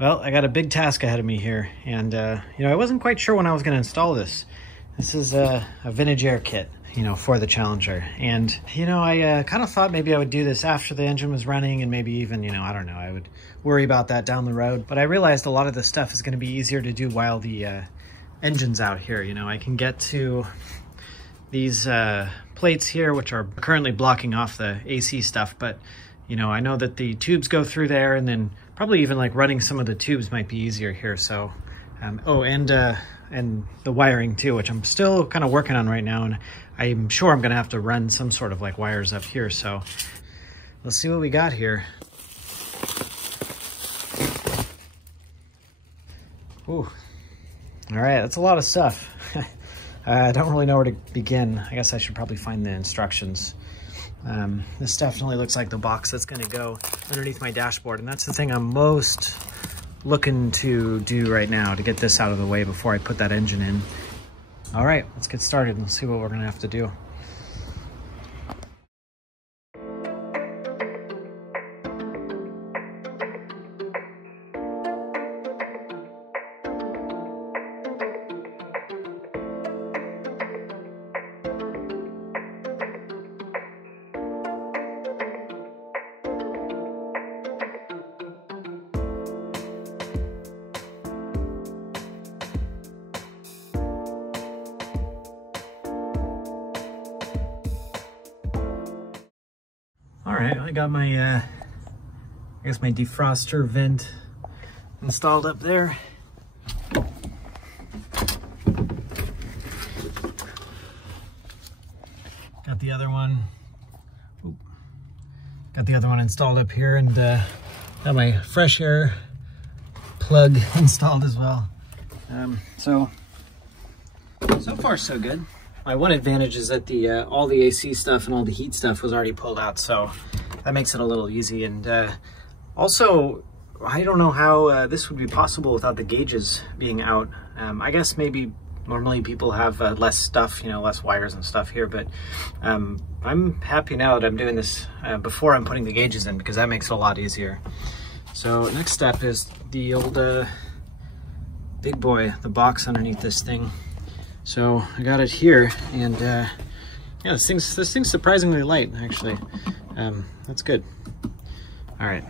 Well, I got a big task ahead of me here, and you know, I wasn't quite sure when I was going to install this. This is a vintage air kit, you know, for the Challenger, and you know, I kind of thought maybe I would do this after the engine was running, and maybe even, you know, I don't know, I would worry about that down the road. But I realized a lot of this stuff is going to be easier to do while the engine's out here. You know, I can get to these plates here, which are currently blocking off the AC stuff, but you know, I know that the tubes go through there, and then probably even like running some of the tubes might be easier here. So, oh, and the wiring too, which I'm still kind of working on right now, and I'm sure I'm gonna have to run some sort of like wires up here. So let's see what we got here. Ooh, all right, that's a lot of stuff. I don't really know where to begin. I guess I should probably find the instructions. This definitely looks like the box that's going to go underneath my dashboard, and that's the thing I'm most looking to do right now, to get this out of the way before I put that engine in. All right, let's get started and see what we're going to have to do. All right, I got my, I guess my defroster vent installed up there. Got the other one, installed up here, and got my fresh air plug installed as well. So far so good. My one advantage is that the all the AC stuff and all the heat stuff was already pulled out, so that makes it a little easy. And also, I don't know how this would be possible without the gauges being out. I guess maybe normally people have less stuff, you know, less wires and stuff here, but I'm happy now that I'm doing this before I'm putting the gauges in, because that makes it a lot easier. So next step is the old big boy, the box underneath this thing. So I got it here, and yeah, this thing's surprisingly light, actually. That's good. All right.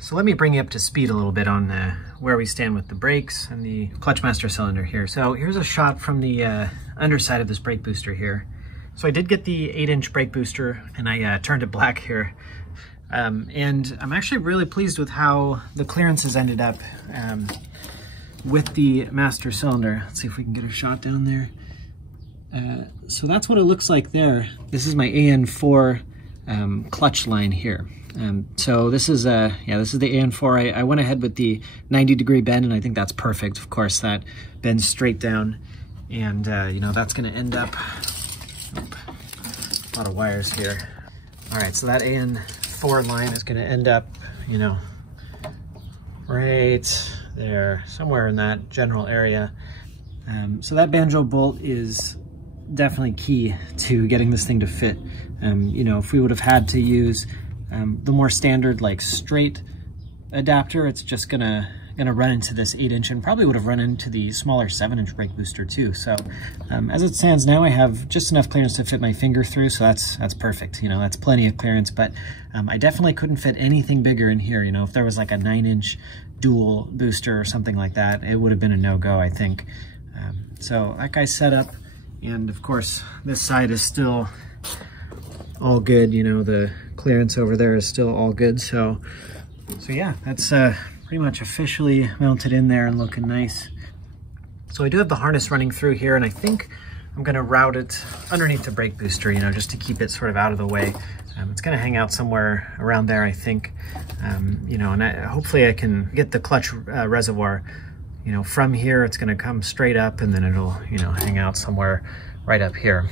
So let me bring you up to speed a little bit on where we stand with the brakes and the clutch master cylinder here. So here's a shot from the underside of this brake booster here. So I did get the 8-inch brake booster, and I turned it black here. And I'm actually really pleased with how the clearances ended up with the master cylinder. Let's see if we can get a shot down there. So that's what it looks like there. This is my AN4 clutch line here. So this is this is the AN4. I went ahead with the 90-degree bend, and I think that's perfect. Of course, that bends straight down, and you know, that's going to end up, a lot of wires here. All right, so that AN4 line is going to end up, you know, right there, somewhere in that general area. So that banjo bolt is definitely key to getting this thing to fit. You know, if we would have had to use the more standard, like, straight adapter, it's just gonna run into this 8-inch, and probably would have run into the smaller 7-inch brake booster too. So as it stands now, I have just enough clearance to fit my finger through, so that's perfect. You know, that's plenty of clearance, but I definitely couldn't fit anything bigger in here. You know, if there was like a 9-inch dual booster or something like that, it would have been a no-go, I think. So that guy's set up, and of course this side is still all good. You know, the clearance over there is still all good. So yeah, that's pretty much officially mounted in there and looking nice. So I do have the harness running through here, and I think I'm gonna route it underneath the brake booster, you know, just to keep it sort of out of the way. It's gonna hang out somewhere around there, I think. You know, and hopefully I can get the clutch reservoir, you know, from here. It's gonna come straight up, and then it'll, you know, hang out somewhere right up here.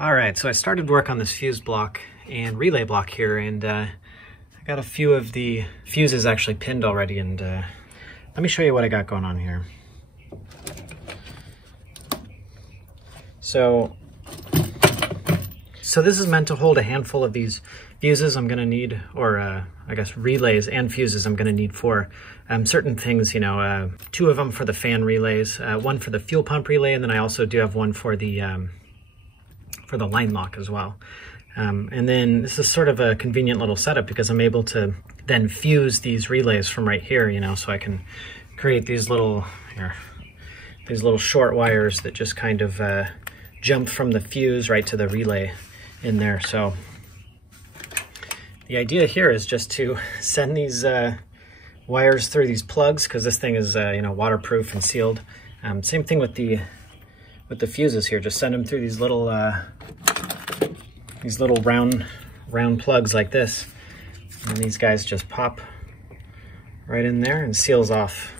All right, so I started work on this fuse block and relay block here, and I got a few of the fuses actually pinned already, and let me show you what I got going on here. So this is meant to hold a handful of these fuses I'm gonna need, or I guess relays and fuses I'm gonna need for certain things, you know, 2 of them for the fan relays, 1 for the fuel pump relay, and then I also do have 1 for the line lock as well. And then this is sort of a convenient little setup because I'm able to then fuse these relays from right here, you know, so I can create these little short wires that just kind of jump from the fuse right to the relay in there. So the idea here is just to send these wires through these plugs, because this thing is you know, waterproof and sealed. Same thing with the fuses here. Just send them through these little round plugs like this, and these guys just pop right in there and seals off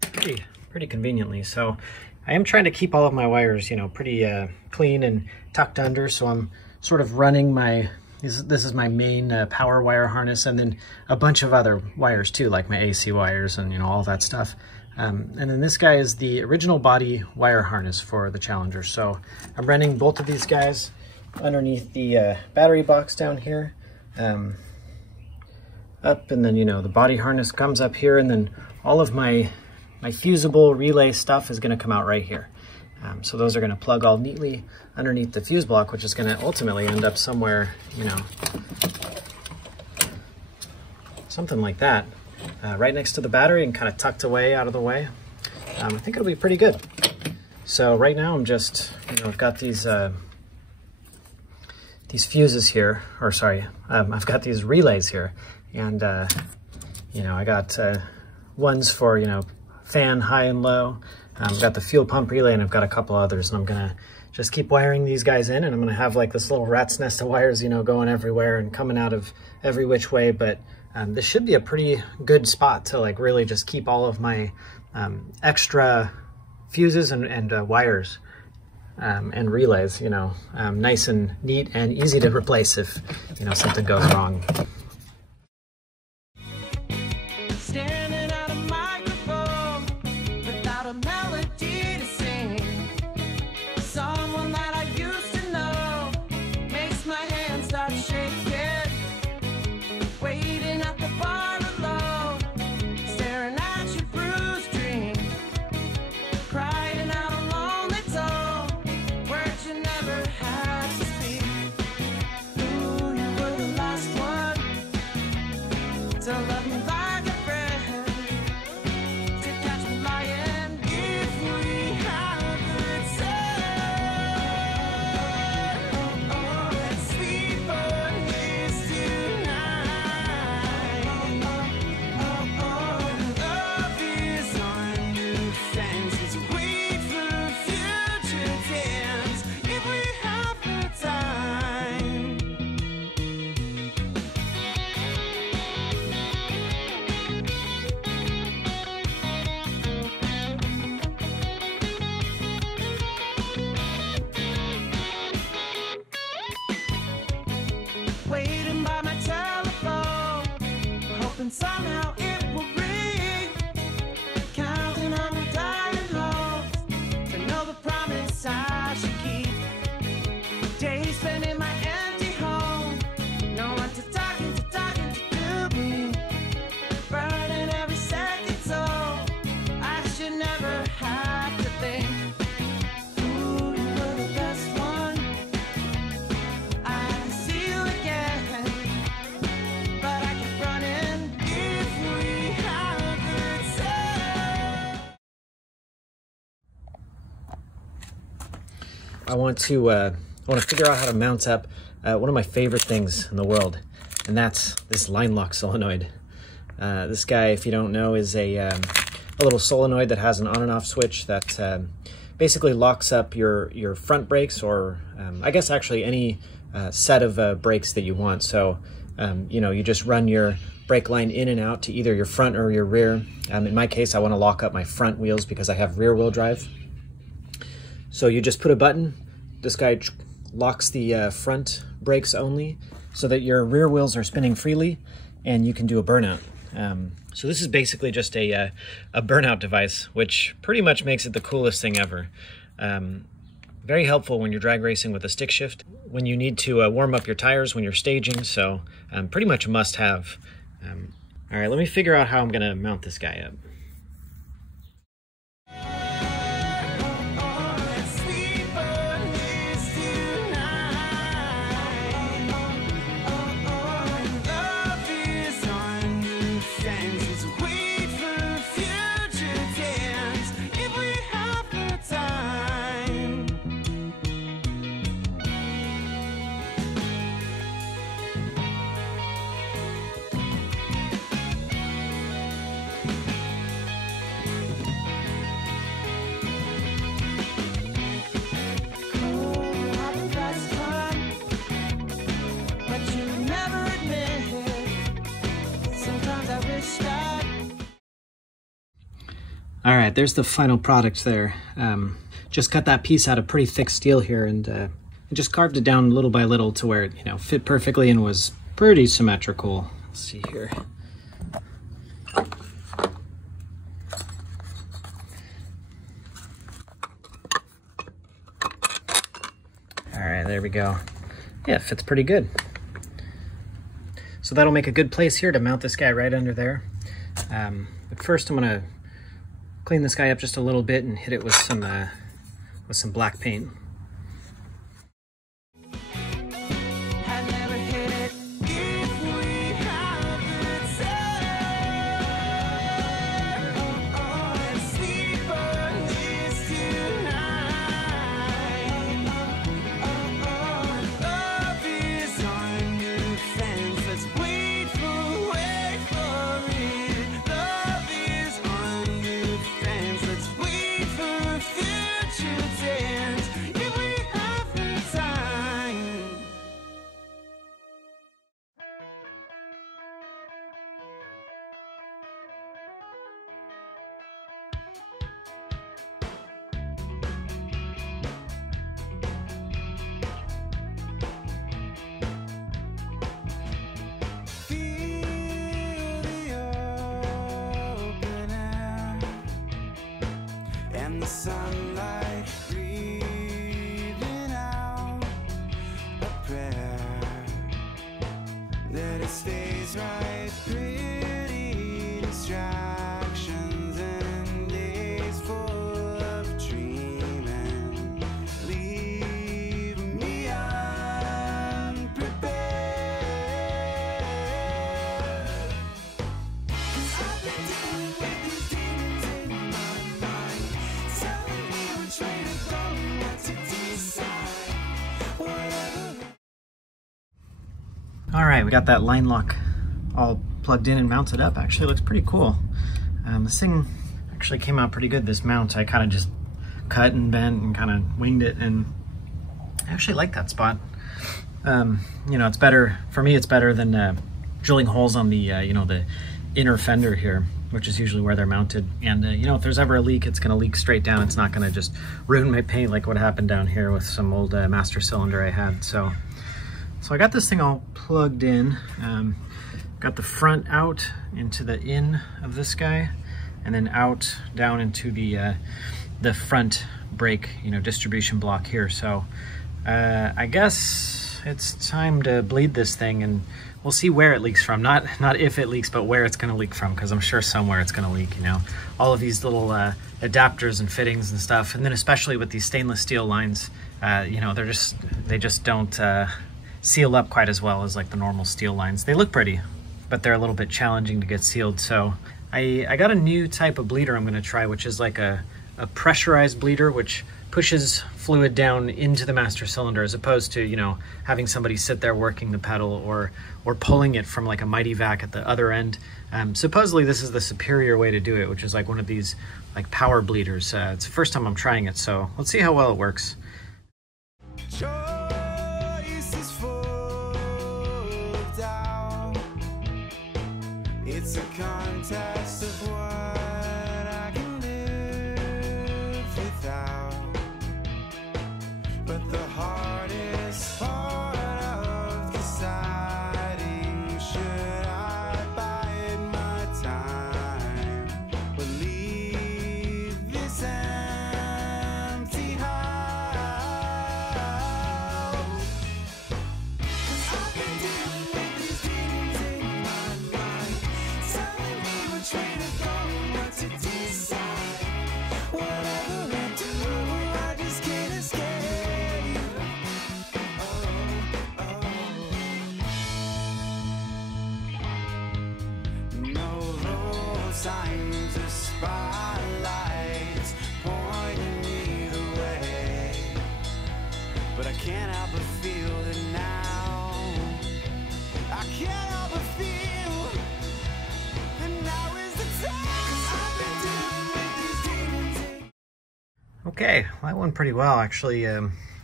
pretty conveniently. So I am trying to keep all of my wires, you know, pretty clean and tucked under. So I'm sort of running my, this is my main power wire harness, and then a bunch of other wires too, like my AC wires and, you know, all that stuff. And then this guy is the original body wire harness for the Challenger. So I'm running both of these guys underneath the battery box down here, up, and then, you know, the body harness comes up here, and then all of my fusible relay stuff is going to come out right here. So those are going to plug all neatly underneath the fuse block, which is going to ultimately end up somewhere, you know, something like that, right next to the battery and kind of tucked away out of the way. I think it'll be pretty good. So right now I'm just, you know, I've got these fuses here, or sorry, I've got these relays here, and you know, I got ones for, you know, fan high and low. I've got the fuel pump relay, and I've got a couple others, and I'm gonna just keep wiring these guys in, and I'm gonna have like this little rat's nest of wires, you know, going everywhere and coming out of every which way. But this should be a pretty good spot to like really just keep all of my extra fuses and wires and relays, you know, nice and neat and easy to replace if, you know, something goes wrong. Standing at a microphone without a melody to sing. Someone that I used to know makes my hands start shaking. Waiting at the bar alone, staring at your bruised dream. Crying out a lonely tone, words you never had to speak. Ooh, you were the last one to love me like a friend, to catch me lying. If we have the time, let's sleep on this tonight. Love is on new fences. Wait for future tense. If we have the time. Waiting by my telephone, hoping somehow it will ring. Counting on my dying hopes to know the promise I should keep. Days spent in my empty home, no one to talking to me. Burning every second, so I should never have to think. Ooh, you were the best one. I can see you again, but I keep running. If we have the time. I want to figure out how to mount up one of my favorite things in the world, and that's this line lock solenoid. This guy, if you don't know, is a little solenoid that has an on and off switch that basically locks up your front brakes, or I guess actually any set of brakes that you want. So you know, you just run your brake line in and out to either your front or your rear. In my case, I want to lock up my front wheels because I have rear wheel drive. So you just put a button. This guy locks the front brakes only so that your rear wheels are spinning freely and you can do a burnout. So this is basically just a burnout device, which pretty much makes it the coolest thing ever. Very helpful when you're drag racing with a stick shift, when you need to warm up your tires when you're staging, so pretty much a must-have. All right, let me figure out how I'm gonna mount this guy up. All right, there's the final product there. Just cut that piece out of pretty thick steel here, and just carved it down little by little to where it, you know, fit perfectly and was pretty symmetrical. Let's see here. All right, there we go. Yeah, it fits pretty good. So that'll make a good place here to mount this guy right under there. But first I'm gonna clean this guy up just a little bit and hit it with some black paint. and the sunlight breathing out a prayer that it stays right. Pretty distractions and days full of dreaming leave me unprepared. 'Cause I've been dealing with these demons in my mind, telling me which way to go and what to decide. Whatever. All right, we got that line lock all plugged in and mounted up. Actually, it looks pretty cool. This thing actually came out pretty good, this mount. I kind of just cut and bent and kind of winged it, and I actually like that spot. You know, it's better, for me, it's better than drilling holes on the, you know, the inner fender here, which is usually where they're mounted. And, you know, if there's ever a leak, it's going to leak straight down. It's not going to just ruin my paint like what happened down here with some old master cylinder I had. So I got this thing all plugged in. Got the front out into the in of this guy, and then out down into the front brake, you know, distribution block here. So I guess it's time to bleed this thing, and we'll see where it leaks from. Not if it leaks, but where it's going to leak from, because I'm sure somewhere it's going to leak. You know, all of these little adapters and fittings and stuff, and then especially with these stainless steel lines, you know, they just don't seal up quite as well as like the normal steel lines. They look pretty, but they're a little bit challenging to get sealed. So I got a new type of bleeder I'm going to try, which is like a pressurized bleeder, which pushes fluid down into the master cylinder, as opposed to, you know, having somebody sit there working the pedal or pulling it from like a mighty vac at the other end. Supposedly this is the superior way to do it, which is like one of these like power bleeders. It's the first time I'm trying it, so let's see how well it works. Choice is full of doubt. It's a contest of what I can live without. But the hardest part of deciding, should I bide my time or leave this empty house? 'Cause I've been dealing with these demons in my mind, telling me which way to go and what to decide. Whatever I do, I just can't escape. No road signs or spotlights pointing me the way, but I can't help but feel that now. I can't help but feel that now is the time. 'Cause I've been dealing with these demons in. Okay, well, that went pretty well, actually.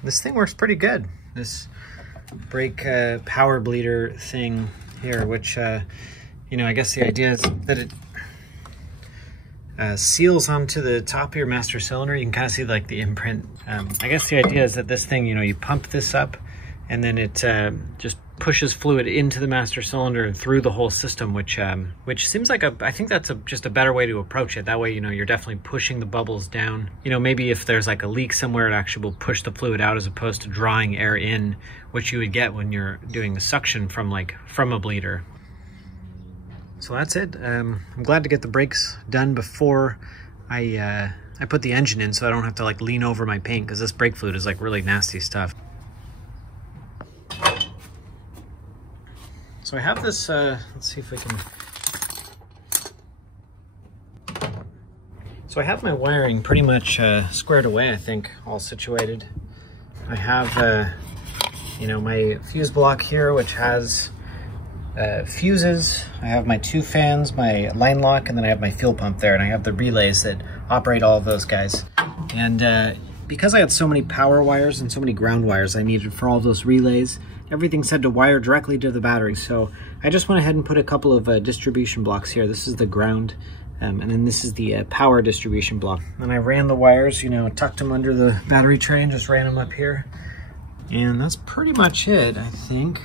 This thing works pretty good. This brake power bleeder thing here, which, you know, I guess the idea is that it seals onto the top of your master cylinder. You can kind of see like the imprint. I guess the idea is that this thing, you know, you pump this up, and then it just pushes fluid into the master cylinder and through the whole system, which seems like I think that's just a better way to approach it. That way, you know, you're definitely pushing the bubbles down. You know, maybe if there's like a leak somewhere, it actually will push the fluid out as opposed to drawing air in, which you would get when you're doing the suction from a bleeder. So that's it. I'm glad to get the brakes done before I put the engine in, so I don't have to like lean over my paint, because this brake fluid is like really nasty stuff. So I have this, let's see if we can. So I have my wiring pretty much squared away, I think, all situated. I have, you know, my fuse block here, which has fuses. I have my 2 fans, my line lock, and then I have my fuel pump there, and I have the relays that operate all of those guys. And because I had so many power wires and so many ground wires I needed for all those relays, everything said to wire directly to the battery. So I just went ahead and put a couple of distribution blocks here. This is the ground, and then this is the power distribution block. And I ran the wires, you know, tucked them under the battery tray and just ran them up here. And that's pretty much it, I think.